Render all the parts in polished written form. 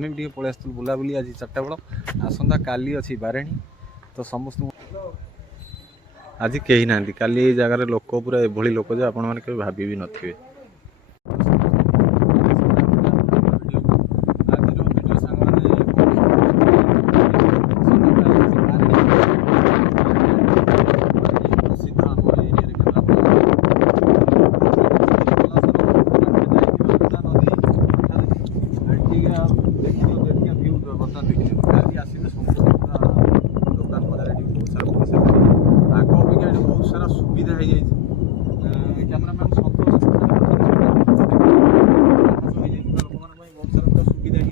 आम भी पलि आसलु बुलाबुली आज 4टा बेल आसंता काली अच्छी बारेणी तो समस्त आज कहीं ना काली जगार लोक पूरा एभली लोक जे आपण मैंने भाभी भी नथिबे। सुविधा है कैमरामैन बहुत सारा सुविधा ही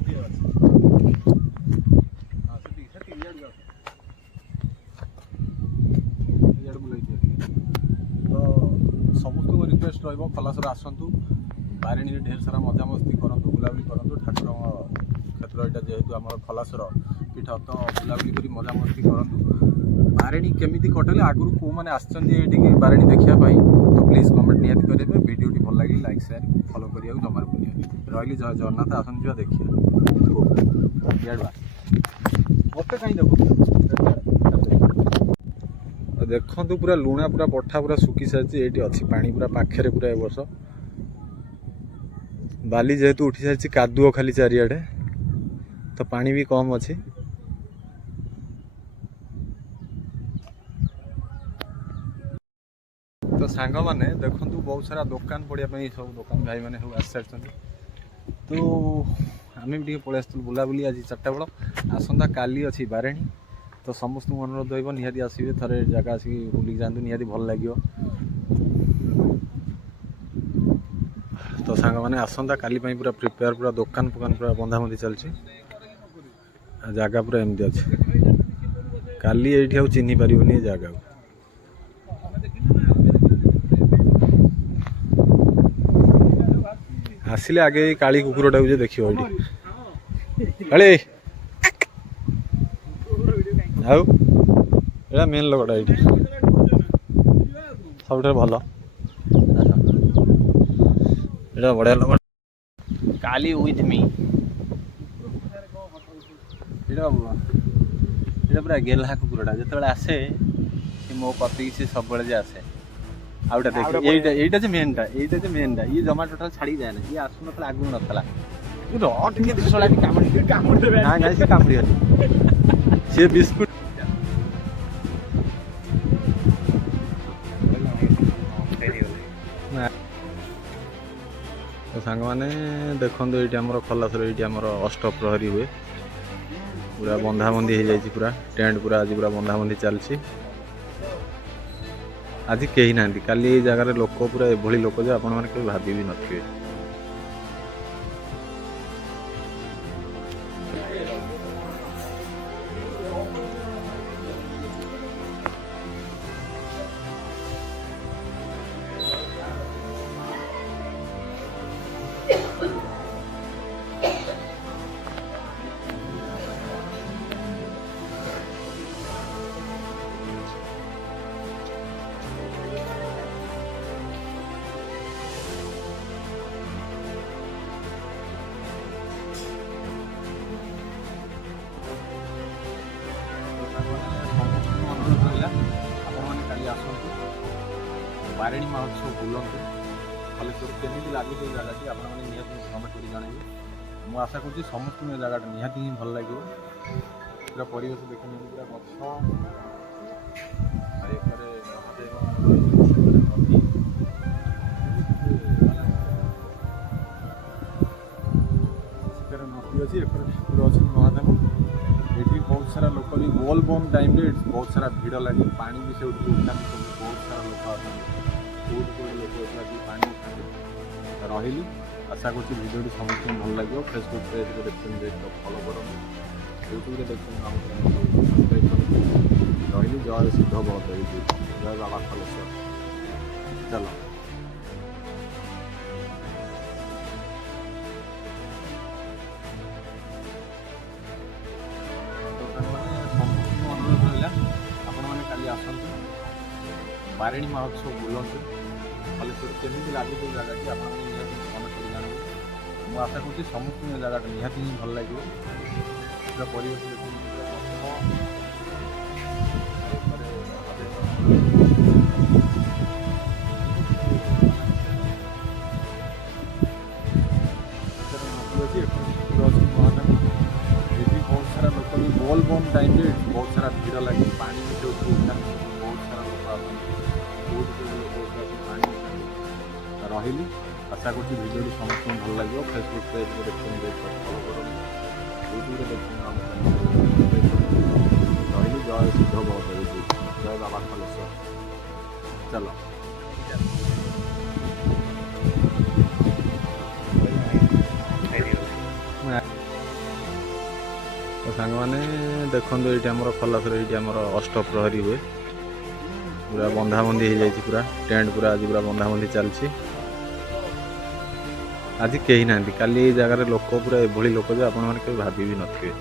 तो समस्त रिक्वेस्ट रलासर आसतु बारिणी ढेर सारा मजामस्ती करूँ बुलाबुली करूँ ठाकुर क्षेत्र यहाँ जेहेतु आम खलासर पीठ तो बुलाबुली कर मजामस्ती करूँ बारिणी केमी कटेले आगुरी कौ मैंने आसछन्ति बारिणी देखापी तो प्लीज कमेंट निहाती करेंगे वीडियोटी भल लगे लाइक शेयर फॉलो करिया जमार भूलि रही जय जगन्नाथ आसन जा देखिए मत कहीं देखु पूरा लुणा पूरा पठा पूरा सुखी सारी ये अच्छी पानी पूरा पाखे पूरा ए वर्ष बाली जेहेतु उठी सारी कादुओ खाली चारिआडे तो पानी भी कम अच्छी तो सांग मैंने देखु बहुत सारा दुकान पड़ापी सब दुकान भाई मैंने सब आसी सारी तो आम भी पलि आसलु बुलाबुली आज 4टा बेल आसंता काली अच्छी बारेणी तो समस्त अनुरोध रही निहाती आसवे थे जगह आसिक बुलिक जातु निहाती भल लगे तो सांग मैंने आसंता काली पूरा प्रिपेयर पूरा दुकान फुकान पूरा बंधाबंधी चलती जगह पूरा एमती अच्छे काली ये चिन्ह पारे जगह आसिले आगे काली कुकुरटा भी देख काली आउ मेन लोकटा ये सब भल ये बढ़िया लोक काली विथ मी ये पूरा गेला कुकुरटा जो आसे मो कति से सब आसे आउटा देख ये मेनटा ये जमा टोटाल छाड़ी जाए ना ये आसु ना आगु नाला कामुड़ी सी बिस्कुट तो सांग मैंने देखो ये आम खलासर ये आम अष्टप्रहरी हुए पूरा बंधाबंधी हो जाए पूरा टेंट पूरा आज पूरा बंधाबंधी चलती आज कहीं ना काली जगार लोक पूरा एभली लोक जे आपण मैंने भाभी भी नथिबे। बारिणी महोत्सव बुलंतु खालेश्वर केमी लगुच जगह आप निहत कमेंट कर जनइबे मु आशा करुँच समस्त जगह निहाती ही भल लगे पूरा परिवेश देखने पूरा नदी अच्छी अच्छी महादेव ये बहुत सारा लोक भी बोल बम टाइम बहुत सारा भिड़ लगे पानी भी से उठाती बहुत सारा लोक आते लोक पानी उठाते रही आशा करुँच भिडियो समस्त भल लगे फेसबुक पेज को देखते फलो कर यूट्यूब देखते रही जय सिद्ध बहुत जय बाबा खलेश्वर चलो बारिणी महोत्सव बुलंतु खालेश्वर केमी लगुच जगह आप कमेंट कर जानवे मो ମୁଁ ଆଶା କରୁଛି ସମସ୍ତଙ୍କୁ ଏ ଜାଗାଟା ନିହାତି ହିଁ ଭଲ ଲାଗିବ। ପୁରା ପରିବେଶ ଦେଖୁଛନ୍ତି ପୁରା ଅଛି ମହାନଦୀ। ଏଠି ବହୁତ ସାରା ଲୋକ ବି ବୋଲ୍ ବମ୍ ଟାଇମ୍ରେ ବହୁତ ସାରା ଭିଡ଼ ଲାଗେ, ପାଣି ବି ସେଉଠୁ ଉଠାନ୍ତି, ବହୁତ ସାରା ଲୋକ ଆସନ୍ତି, ବହୁତ ଲୋକ ଆସି ପାଣି ଉଠାନ୍ତି। ରହିଲି, ଆଶା କରୁଛି ଭିଡ଼ିଓଟି ସମସ୍ତଙ୍କୁ ଭଲ ଲାଗିବ। ଫେସବୁକ୍ ପେଜ୍ରେ ଦେଖୁଛନ୍ତି, ଫଲୋ କରନ୍ତୁ, ୟୁଟ୍ୟୁବରେ ଦେଖୁଛନ୍ତି ଆମ ରହିଲି। ଜୟ ସିଦ୍ଧ ଭଗବତୀ, ଜୟ ବାବା ଖଲେଶ୍ୱର। ଚାଲ। ତ ସାଙ୍ଗମାନେ ଦେଖନ୍ତୁ, ଏଇଠି ଆମର ଖଲାସରେ ଏଇଠି ଆମର ଅଷ୍ଟପ୍ରହରୀ ହୁଏ। ପୁରା ବନ୍ଧାବନ୍ଧି ହେଇଯାଇଛି, ପୁରା ଟେଣ୍ଟ ପୁରା ଆଜି ପୁରା ବନ୍ଧାବନ୍ଧି ଚାଲିଛି। ଆଜି କେହି ନାହାନ୍ତି, କାଲି ଏଇ ଜାଗାରେ ଲୋକ ପୁରା ଏଭଳି ଲୋକ ଯେ ଆପଣମାନେ କେବେ ଭାବି ବି ନଥିବେ।